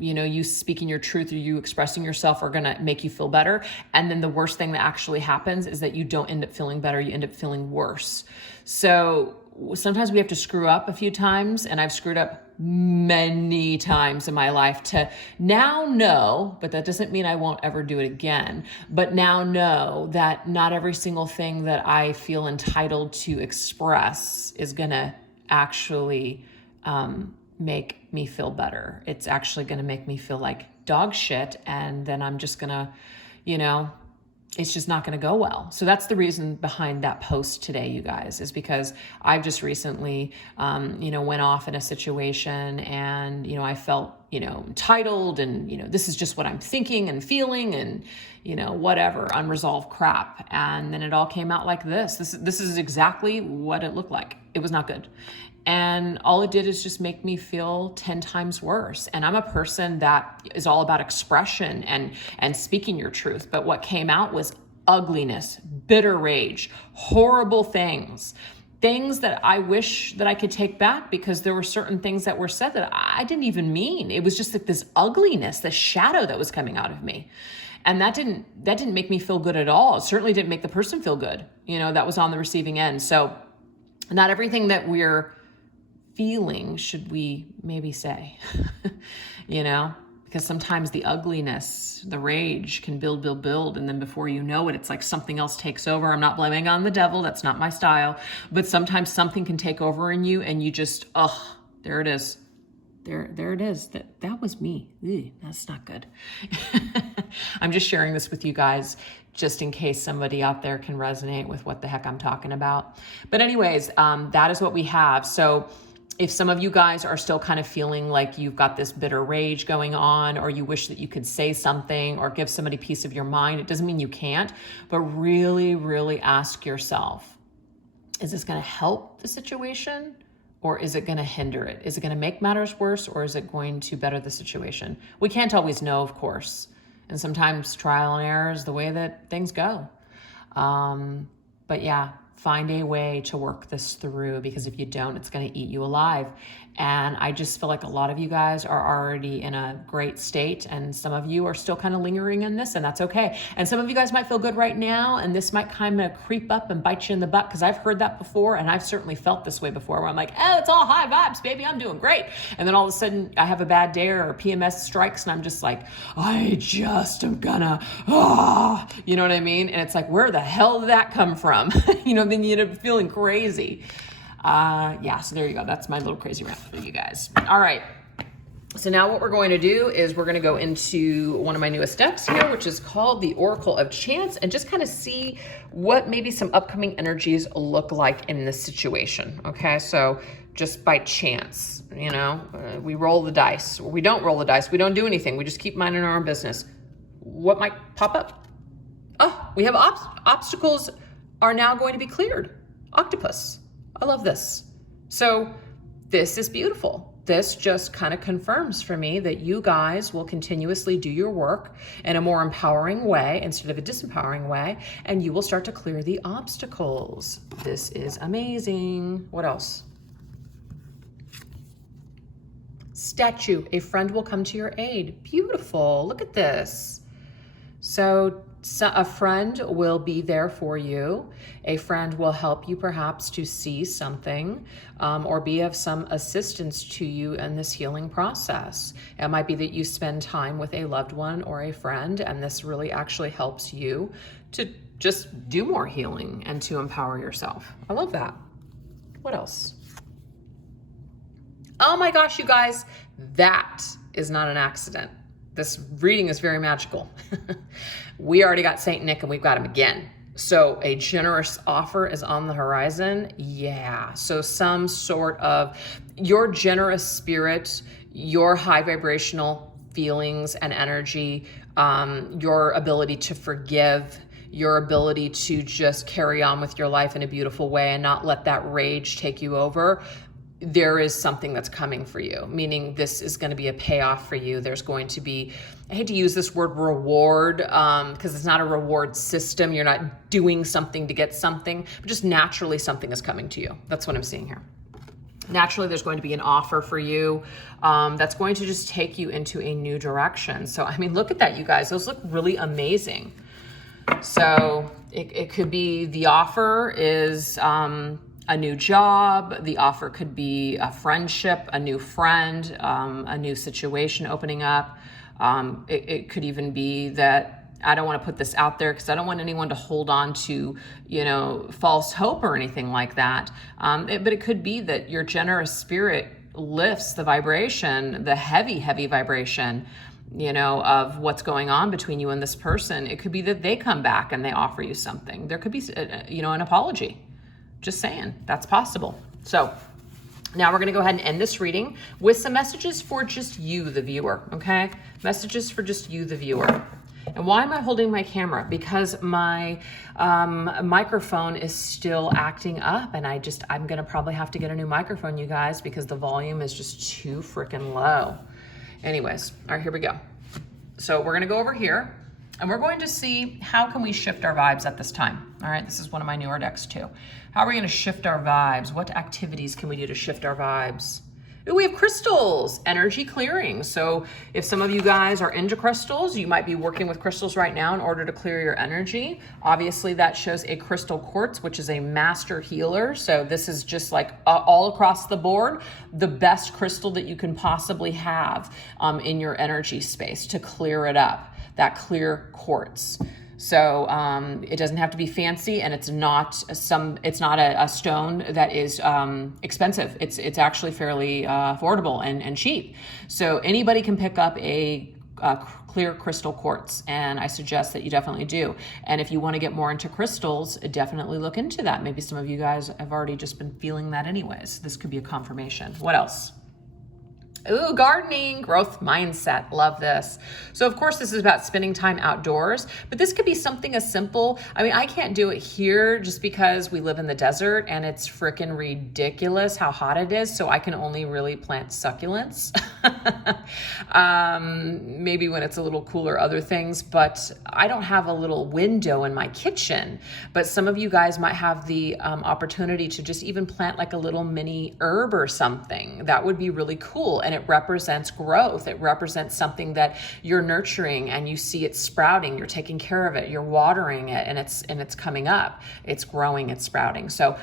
you speaking your truth or you expressing yourself are going to make you feel better. And then the worst thing that actually happens is that you don't end up feeling better. You end up feeling worse. So sometimes we have to screw up a few times. And I've screwed up many times in my life to now know, but that doesn't mean I won't ever do it again. But now know that not every single thing that I feel entitled to express is going to actually make me feel better. It's actually going to make me feel like dog shit. And then I'm just going to, it's just not going to go well. So that's the reason behind that post today, you guys, is because I've just recently, went off in a situation and, I felt entitled and, this is just what I'm thinking and feeling and, whatever, unresolved crap. And then it all came out like this. This is exactly what it looked like. It was not good. And all it did is just make me feel 10 times worse. And I'm a person that is all about expression and speaking your truth. But what came out was ugliness, bitter rage, horrible things that I wish that I could take back, because there were certain things that were said that I didn't even mean. It was just like this ugliness, this shadow that was coming out of me. And that didn't make me feel good at all. It certainly didn't make the person feel good, that was on the receiving end. So not everything that we're feeling should we maybe say, because sometimes the ugliness, the rage can build. And then before you know it, it's like something else takes over. I'm not blaming on the devil. That's not my style. But sometimes something can take over in you and you just, there it is. There it is. That was me. Ew, that's not good. I'm just sharing this with you guys just in case somebody out there can resonate with what the heck I'm talking about. But anyways, that is what we have. So if some of you guys are still kind of feeling like you've got this bitter rage going on, or you wish that you could say something or give somebody peace of your mind, it doesn't mean you can't, but really, really ask yourself, is this going to help the situation? Or is it going to hinder it? Is it going to make matters worse, or is it going to better the situation? We can't always know, of course. And sometimes trial and error is the way that things go. But yeah, find a way to work this through, because if you don't, it's going to eat you alive. And I just feel like a lot of you guys are already in a great state, and some of you are still kind of lingering in this, and that's okay. And some of you guys might feel good right now, and this might kind of creep up and bite you in the butt, because I've heard that before, and I've certainly felt this way before, where I'm like, oh, it's all high vibes, baby, I'm doing great. And then all of a sudden I have a bad day or PMS strikes, and I'm just like, I just am gonna, you know what I mean? And it's like, where the hell did that come from? Then you end up feeling crazy. So there you go. That's my little crazy rant for you guys. All right. So now what we're going to do is we're going to go into one of my newest decks here, which is called the Oracle of Chance, and just kind of see what maybe some upcoming energies look like in this situation. Okay. So just by chance, we roll the dice, or we don't roll the dice. We don't do anything. We just keep minding our own business. What might pop up? Oh, we have obstacles are now going to be cleared. Octopus. I love this. So this is beautiful. This just kind of confirms for me that you guys will continuously do your work in a more empowering way instead of a disempowering way, and you will start to clear the obstacles. This is amazing. What else? Statue. A friend will come to your aid. Beautiful. Look at this. So a friend will be there for you. A friend will help you perhaps to see something, or be of some assistance to you in this healing process. It might be that you spend time with a loved one or a friend, and this really actually helps you to just do more healing and to empower yourself. I love that. What else? Oh my gosh, you guys, that is not an accident. This reading is very magical. We already got Saint Nick, and we've got him again. So a generous offer is on the horizon. Yeah. So some sort of your generous spirit, your high vibrational feelings and energy, your ability to forgive, your ability to just carry on with your life in a beautiful way and not let that rage take you over. There is something that's coming for you, meaning this is going to be a payoff for you. There's going to be, I hate to use this word reward, because it's not a reward system. You're not doing something to get something, but just naturally something is coming to you. That's what I'm seeing here. Naturally, there's going to be an offer for you that's going to just take you into a new direction. So, I mean, look at that, you guys. Those look really amazing. So it could be the offer is a new job. The offer could be a friendship, a new friend, a new situation opening up. It could even be that, I don't want to put this out there because I don't want anyone to hold on to, false hope or anything like that. But it could be that your generous spirit lifts the vibration, the heavy, heavy vibration, of what's going on between you and this person. It could be that they come back and they offer you something. There could be, an apology. Just saying, that's possible. So Now we're going to go ahead and end this reading with some messages for just you, the viewer, okay? Messages for just you, the viewer. And why am I holding my camera? Because my microphone is still acting up, and I'm going to probably have to get a new microphone, you guys, because the volume is just too freaking low. Anyways, all right, here we go. So we're going to go over here, and we're going to see how can we shift our vibes at this time. All right, this is one of my newer decks too. How are we going to shift our vibes? What activities can we do to shift our vibes? Ooh, we have crystals, energy clearing. So if some of you guys are into crystals, you might be working with crystals right now in order to clear your energy. Obviously that shows a crystal quartz, which is a master healer. So this is just like all across the board, the best crystal that you can possibly have in your energy space to clear it up, that clear quartz. So it doesn't have to be fancy, and it's not a stone that is expensive. It's actually fairly affordable and cheap. So anybody can pick up a clear crystal quartz, and I suggest that you definitely do. And if you want to get more into crystals, definitely look into that. Maybe some of you guys have already just been feeling that anyways. This could be a confirmation. What else? Ooh, gardening, growth mindset. Love this. So of course this is about spending time outdoors, but this could be something as simple. I mean, I can't do it here just because we live in the desert and it's freaking ridiculous how hot it is. So I can only really plant succulents. Maybe when it's a little cooler, other things, but I don't have a little window in my kitchen. But some of you guys might have the opportunity to just even plant like a little mini herb or something. That would be really cool. And it represents growth. It represents something that you're nurturing and you see it sprouting. You're taking care of it. You're watering it, and it's coming up. It's growing. It's sprouting. So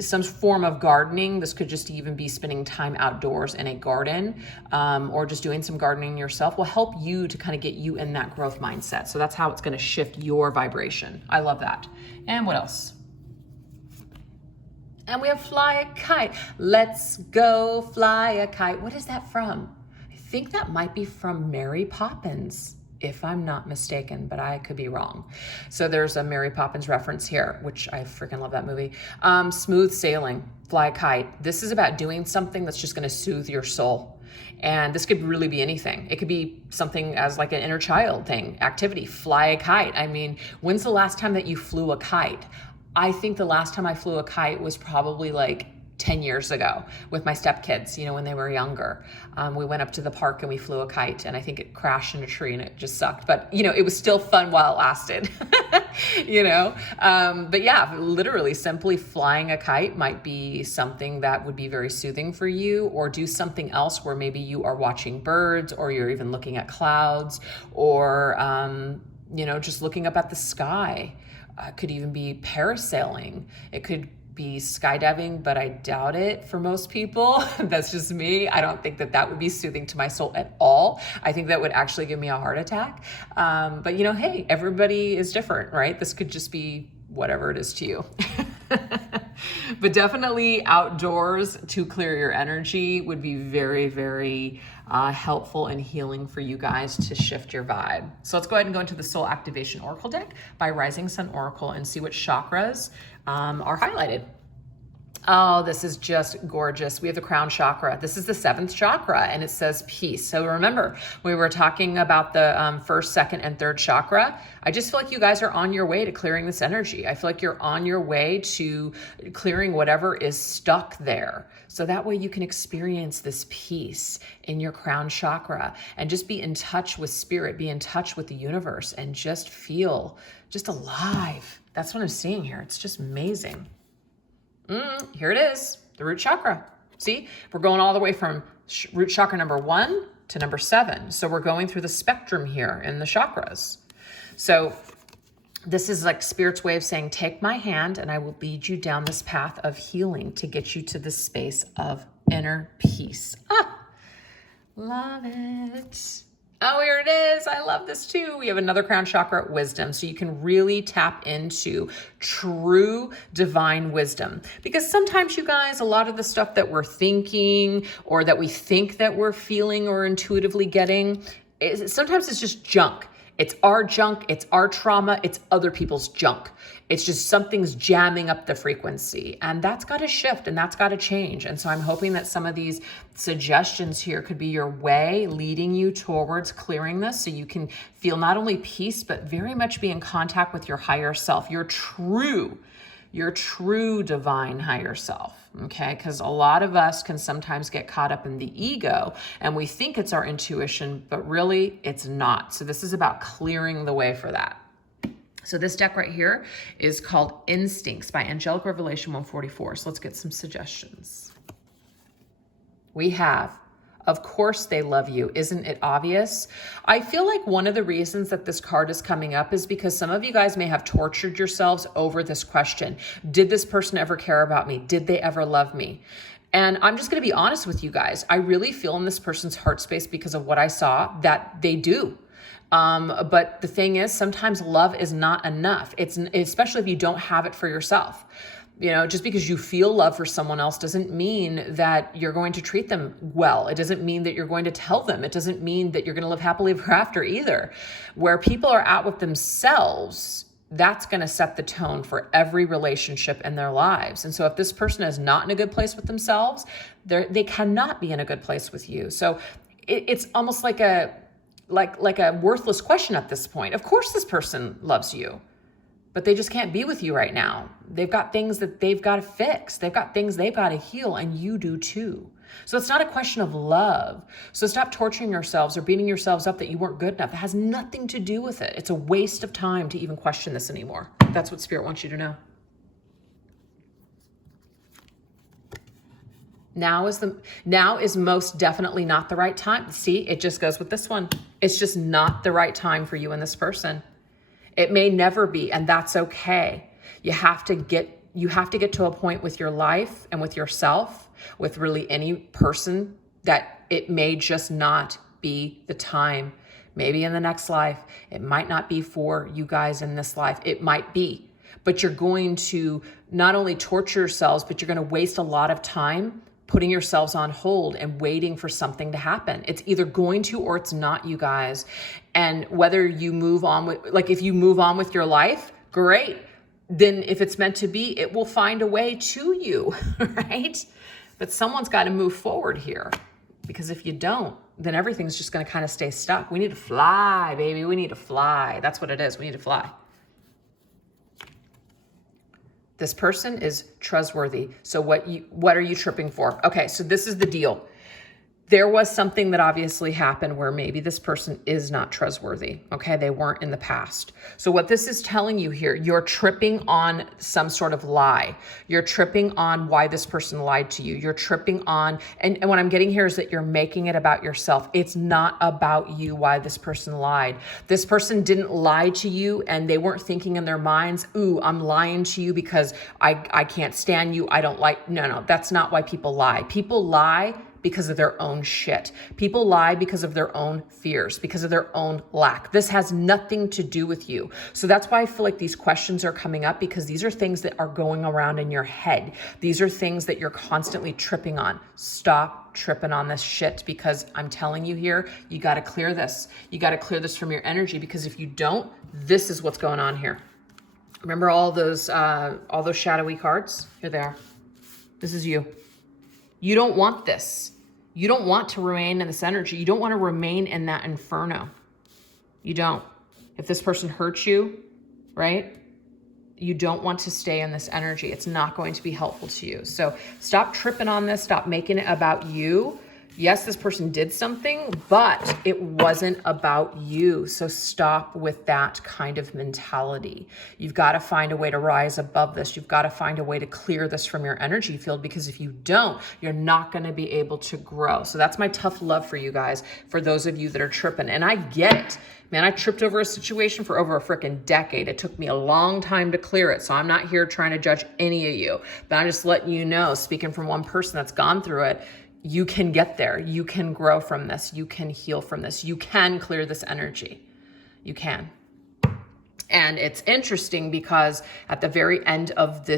some form of gardening. This could just even be spending time outdoors in a garden, or just doing some gardening yourself will help you to kind of get you in that growth mindset. So that's how it's going to shift your vibration. I love that. And what else? And we have fly a kite. Let's go fly a kite. What is that from? I think that might be from Mary Poppins, if I'm not mistaken, but I could be wrong. So there's a Mary Poppins reference here, which I freaking love that movie. Smooth sailing, fly a kite. This is about doing something that's just gonna soothe your soul. And this could really be anything. It could be something as like an inner child thing, activity, fly a kite. I mean, when's the last time that you flew a kite? I think the last time I flew a kite was probably like 10 years ago with my stepkids, you know, when they were younger. We went up to the park and we flew a kite, and I think it crashed in a tree and it just sucked. But, you know, it was still fun while it lasted, you know. But yeah, literally simply flying a kite might be something that would be very soothing for you, or do something else where maybe you are watching birds, or you're even looking at clouds, or, you know, just looking up at the sky. Could even be parasailing. It could be skydiving, but I doubt it for most people. That's just me. I don't think that that would be soothing to my soul at all. I think that would actually give me a heart attack. But you know, hey, everybody is different, right? This could just be whatever it is to you. But definitely outdoors to clear your energy would be very, very helpful and healing for you guys to shift your vibe. So let's go ahead and go into the Soul Activation Oracle deck by Rising Sun Oracle and see what chakras are highlighted. Oh, this is just gorgeous. We have the crown chakra. This is the 7th chakra, and it says peace. So remember, we were talking about the first, second, and third chakra. I just feel like you guys are on your way to clearing this energy. I feel like you're on your way to clearing whatever is stuck there. So that way you can experience this peace in your crown chakra and just be in touch with spirit, be in touch with the universe, and just feel just alive. That's what I'm seeing here. It's just amazing. Here it is, the root chakra. See, we're going all the way from root chakra number 1 to number 7. So we're going through the spectrum here in the chakras. So this is like Spirit's way of saying, take my hand and I will lead you down this path of healing to get you to the space of inner peace. Love it. Oh, here it is. I love this too. We have another crown chakra, wisdom. So you can really tap into true divine wisdom. Because sometimes, you guys, a lot of the stuff that we're thinking or that we think that we're feeling or intuitively getting, sometimes it's just junk. It's our junk, it's our trauma, it's other people's junk. It's just something's jamming up the frequency, and that's got to shift and that's got to change. And so I'm hoping that some of these suggestions here could be your way leading you towards clearing this, so you can feel not only peace, but very much be in contact with your higher self, your true divine higher self. Okay, because a lot of us can sometimes get caught up in the ego and we think it's our intuition, but really it's not. So this is about clearing the way for that. So this deck right here is called Instincts by Angelic Revelation 144. So let's get some suggestions. We have, of course they love you. Isn't it obvious? I feel like one of the reasons that this card is coming up is because some of you guys may have tortured yourselves over this question. Did this person ever care about me? Did they ever love me? And I'm just going to be honest with you guys. I really feel in this person's heart space, because of what I saw, that they do. But the thing is, sometimes love is not enough. It's especially if you don't have it for yourself. You know, just because you feel love for someone else doesn't mean that you're going to treat them well. It doesn't mean that you're going to tell them. It doesn't mean that you're going to live happily ever after either. Where people are at with themselves, that's going to set the tone for every relationship in their lives. And so if this person is not in a good place with themselves, they cannot be in a good place with you. So it's almost like a worthless question at this point. Of course this person loves you, but they just can't be with you right now. They've got things that they've got to fix. They've got things they've got to heal, and you do too. So it's not a question of love. So stop torturing yourselves or beating yourselves up that you weren't good enough. It has nothing to do with it. It's a waste of time to even question this anymore. That's what Spirit wants you to know. Now is most definitely not the right time. See, it just goes with this one. It's just not the right time for you and this person. It may never be, and that's okay. You have to get to a point with your life and with yourself, with really any person, that it may just not be the time. Maybe in the next life. It might not be for you guys in this life. It might be. But you're going to not only torture yourselves, but you're going to waste a lot of time putting yourselves on hold and waiting for something to happen. It's either going to or it's not, you guys. And whether you move on with, if you move on with your life, great. Then if it's meant to be, it will find a way to you, right? But someone's got to move forward here, because if you don't, then everything's just going to kind of stay stuck. We need to fly, baby. We need to fly. That's what it is. We need to fly. This person is trustworthy. So what are you tripping for? Okay, so this is the deal. There was something that obviously happened where maybe this person is not trustworthy. Okay, they weren't in the past. So what this is telling you here, you're tripping on some sort of lie. You're tripping on why this person lied to you. You're tripping on, and what I'm getting here is that you're making it about yourself. It's not about you, why this person lied. This person didn't lie to you, and they weren't thinking in their minds, ooh, I'm lying to you because I can't stand you. I don't like, no, that's not why people lie. People lie because of their own shit. People lie because of their own fears, because of their own lack. This has nothing to do with you. So that's why I feel like these questions are coming up, because these are things that are going around in your head. These are things that you're constantly tripping on. Stop tripping on this shit, because I'm telling you here, you got to clear this. You got to clear this from your energy, because if you don't, this is what's going on here. Remember all those shadowy cards? Here they are. This is you. You don't want this. You don't want to remain in this energy. You don't want to remain in that inferno. You don't. If this person hurts you, right? You don't want to stay in this energy. It's not going to be helpful to you. So stop tripping on this. Stop making it about you. Yes, this person did something, but it wasn't about you. So stop with that kind of mentality. You've got to find a way to rise above this. You've got to find a way to clear this from your energy field, because if you don't, you're not going to be able to grow. So that's my tough love for you guys, for those of you that are tripping. And I get it. Man, I tripped over a situation for over a freaking decade. It took me a long time to clear it. So I'm not here trying to judge any of you, but I'm just letting you know, speaking from one person that's gone through it, you can get there. You can grow from this. You can heal from this. You can clear this energy. You can. And it's interesting because at the very end of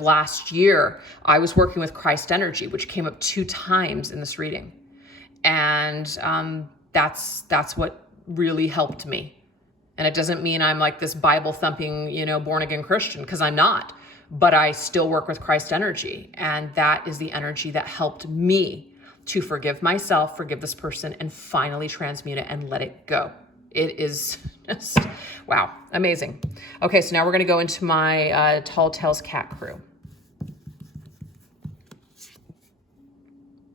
last year, I was working with Christ energy, which came up 2 times in this reading. And that's what really helped me. And it doesn't mean I'm like this Bible thumping, born again Christian, because I'm not, but I still work with Christ energy. And that is the energy that helped me to forgive myself, forgive this person, and finally transmute it and let it go. It is just, wow, amazing. Okay, so now we're going to go into my Tall Tales Cat Crew.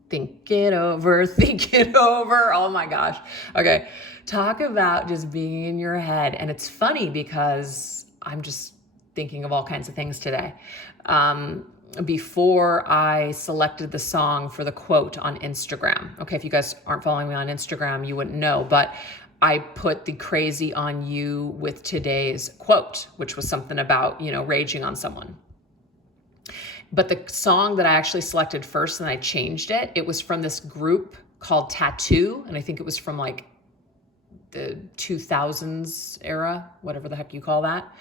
Think it over, think it over. Oh my gosh. Okay. Talk about just being in your head. And it's funny because I'm just thinking of all kinds of things today. Before I selected the song for the quote on Instagram. Okay. If you guys aren't following me on Instagram, you wouldn't know, but I put the crazy on you with today's quote, which was something about, raging on someone. But the song that I actually selected first and I changed it, it was from this group called Tattoo. And I think it was from like the 2000s era, whatever the heck you call that.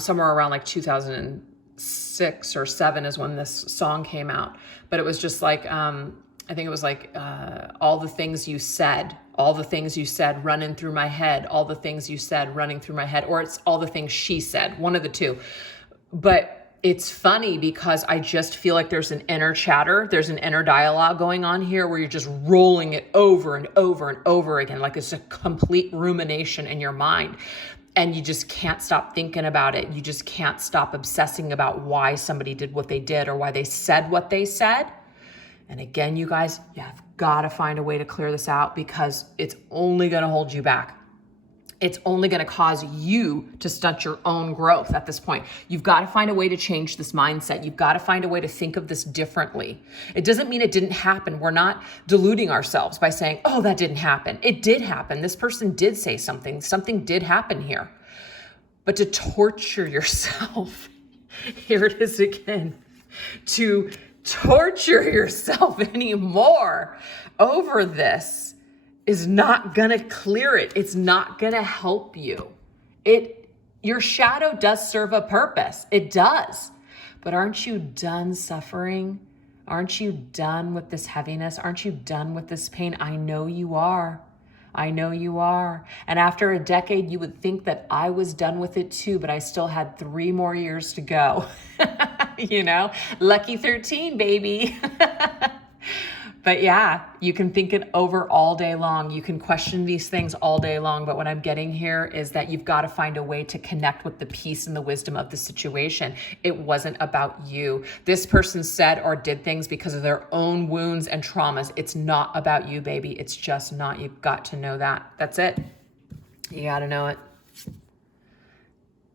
Somewhere around like 2006 or 7 is when this song came out. But it was just like, I think it was like all the things you said running through my head, all the things you said running through my head, or it's all the things she said, one of the two. But it's funny because I just feel like there's an inner chatter, there's an inner dialogue going on here where you're just rolling it over and over and over again, like it's a complete rumination in your mind. And you just can't stop thinking about it. You just can't stop obsessing about why somebody did what they did or why they said what they said. And again, you guys, you have got to find a way to clear this out because it's only going to hold you back. It's only going to cause you to stunt your own growth at this point. You've got to find a way to change this mindset. You've got to find a way to think of this differently. It doesn't mean it didn't happen. We're not deluding ourselves by saying, oh, that didn't happen. It did happen. This person did say something. Something did happen here. But to torture yourself, here it is again, to torture yourself anymore over this is not gonna clear it. It's not gonna help you. Your shadow does serve a purpose. It does. But aren't you done suffering? Aren't you done with this heaviness? Aren't you done with this pain? I know you are. I know you are. And after a decade, you would think that I was done with it too, but I still had 3 more years to go. Lucky 13, baby. But yeah, you can think it over all day long. You can question these things all day long. But what I'm getting here is that you've got to find a way to connect with the peace and the wisdom of the situation. It wasn't about you. This person said or did things because of their own wounds and traumas. It's not about you, baby. It's just not. You've got to know that. That's it. You got to know it.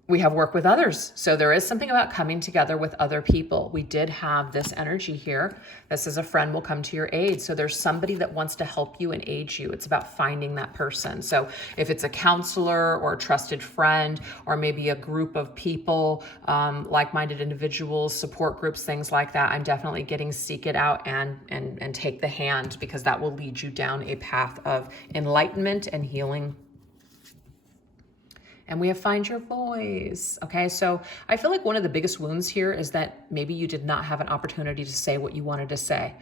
We have work with others. So there is something about coming together with other people. We did have this energy here that says a friend will come to your aid. So there's somebody that wants to help you and aid you. It's about finding that person. So if it's a counselor or a trusted friend, or maybe a group of people, like-minded individuals, support groups, things like that, I'm definitely getting seek it out and take the hand, because that will lead you down a path of enlightenment and healing. And we have find your voice. Okay, so I feel like one of the biggest wounds here is that maybe you did not have an opportunity to say what you wanted to say.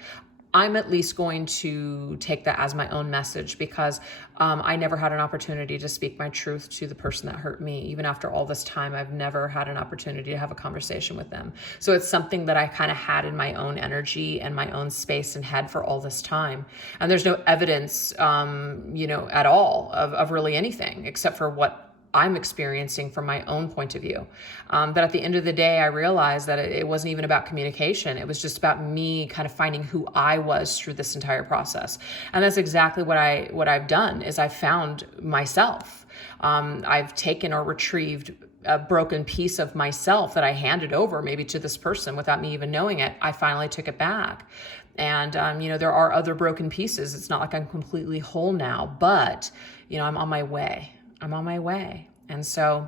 I'm at least going to take that as my own message, because I never had an opportunity to speak my truth to the person that hurt me. Even after all this time, I've never had an opportunity to have a conversation with them. So it's something that I kind of had in my own energy and my own space and head for all this time. And there's no evidence, at all of really anything except for what I'm experiencing from my own point of view. But at the end of the day, I realized that it wasn't even about communication. It was just about me kind of finding who I was through this entire process. And that's exactly what I've done, is I've found myself. I've taken or retrieved a broken piece of myself that I handed over maybe to this person without me even knowing it. I finally took it back. And, there are other broken pieces. It's not like I'm completely whole now, but, I'm on my way. I'm on my way. And so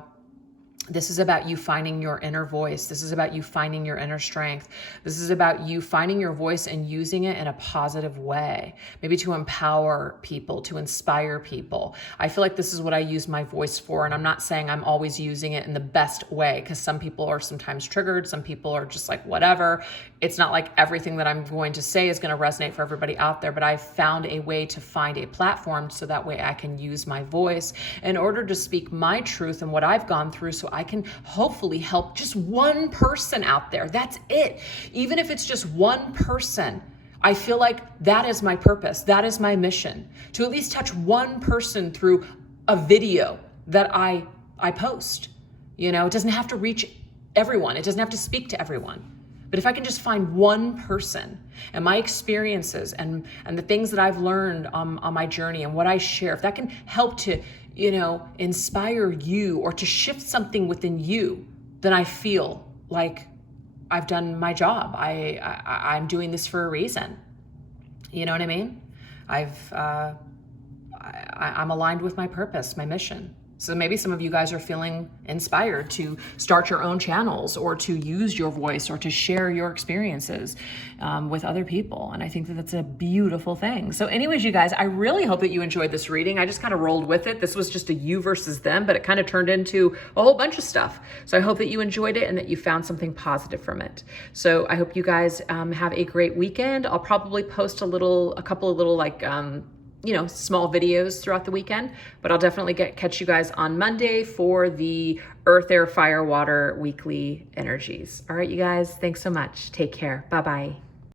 This is about you finding your inner voice. This is about you finding your inner strength. This is about you finding your voice and using it in a positive way, maybe to empower people, to inspire people. I feel like this is what I use my voice for, and I'm not saying I'm always using it in the best way, because some people are sometimes triggered. Some people are just like, whatever. It's not like everything that I'm going to say is going to resonate for everybody out there, but I've found a way to find a platform so that way I can use my voice in order to speak my truth and what I've gone through, so I can hopefully help just one person out there. That's it. Even if it's just one person, I feel like that is my purpose. That is my mission, to at least touch one person through a video that I post. You know, it doesn't have to reach everyone. It doesn't have to speak to everyone. But if I can just find one person and my experiences and the things that I've learned on my journey and what I share, if that can help to, you know, inspire you or to shift something within you, then I feel like I've done my job. I'm doing this for a reason. You know what I mean? I'm aligned with my purpose, my mission. So maybe some of you guys are feeling inspired to start your own channels, or to use your voice, or to share your experiences with other people. And I think that that's a beautiful thing. So anyways, you guys, I really hope that you enjoyed this reading. I just kind of rolled with it. This was just a you versus them, but it kind of turned into a whole bunch of stuff. So I hope that you enjoyed it and that you found something positive from it. So I hope you guys have a great weekend. I'll probably post a couple of little like, you know, small videos throughout the weekend, but I'll definitely catch you guys on Monday for the Earth, Air, Fire, Water weekly energies. All right, you guys, thanks so much. Take care. Bye-bye.